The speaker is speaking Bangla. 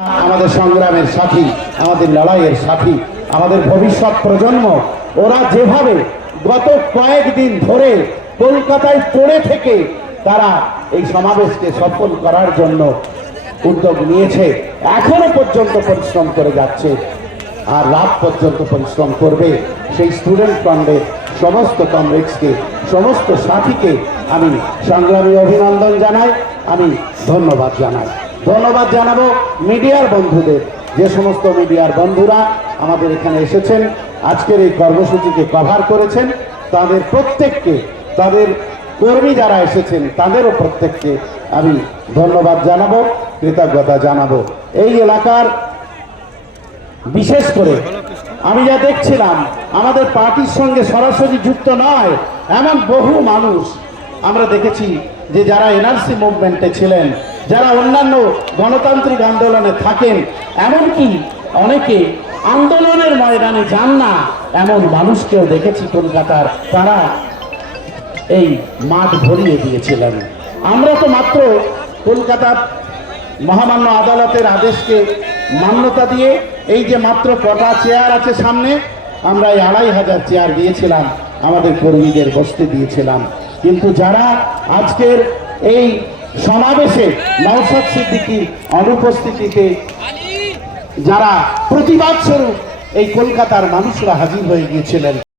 আমাদের সংগ্রামের সাথী, আমাদের লড়াইয়ের সাথী, আমাদের ভবিষ্যৎ প্রজন্ম, ওরা যেভাবে গত কয়েকদিন ধরে কলকাতায় পড়ে থেকে তারা এই সমাবেশকে সফল করার জন্য উদ্যোগ নিয়েছে, এখনও পর্যন্ত পরিশ্রম করে যাচ্ছে। আর রাত পর্যন্ত পরিশ্রম করবে সেই স্টুডেন্ট ফ্রন্টের সমস্ত কমরেডসকে সমস্ত সাথীকে আমি সংগ্রামী অভিনন্দন জানাই, আমি ধন্যবাদ জানাই। ধন্যবাদ জানাব মিডিয়ার বন্ধুদের। যে সমস্ত মিডিয়ার বন্ধুরা আমাদের এখানে এসেছেন, আজকের এই কর্মসূচিকে কভার করেছেন, তাদের প্রত্যেককে, তাদের কর্মী যারা এসেছেন, তাদেরও প্রত্যেককে আমি ধন্যবাদ জানাব, কৃতজ্ঞতা জানাব। এই এলাকার বিশেষ করে আমি যা দেখছিলাম, আমাদের পার্টির সঙ্গে সরাসরি যুক্ত নয়, এমন বহু মানুষ আমরা দেখেছি যে যারা এনআরসি মুভমেন্টে ছিলেন, যারা অন্যান্য গণতান্ত্রিক আন্দোলনে থাকেন, এমনকি অনেকে আন্দোলনের ময়দানে যান না, এমন মানুষকেও দেখেছি কলকাতার তারা এই মাঠ ভরিয়ে দিয়েছিলেন। আমরা তো মাত্র কলকাতার মহামান্য আদালতের আদেশকে মান্যতা দিয়ে এই যে মাত্র কটা চেয়ার আছে সামনে, আমরা এই আড়াই হাজার চেয়ার দিয়েছিলাম, আমাদের কর্মীদের বসতে দিয়েছিলাম। কিন্তু যারা আজকের এই সমাবেশে নওশাদ সিদ্দিকির অনুপস্থিতিতে যারা প্রতিবাদ স্বরূপ এই কলকাতার মানুষরা হাজির হয়ে গিয়েছিলেন।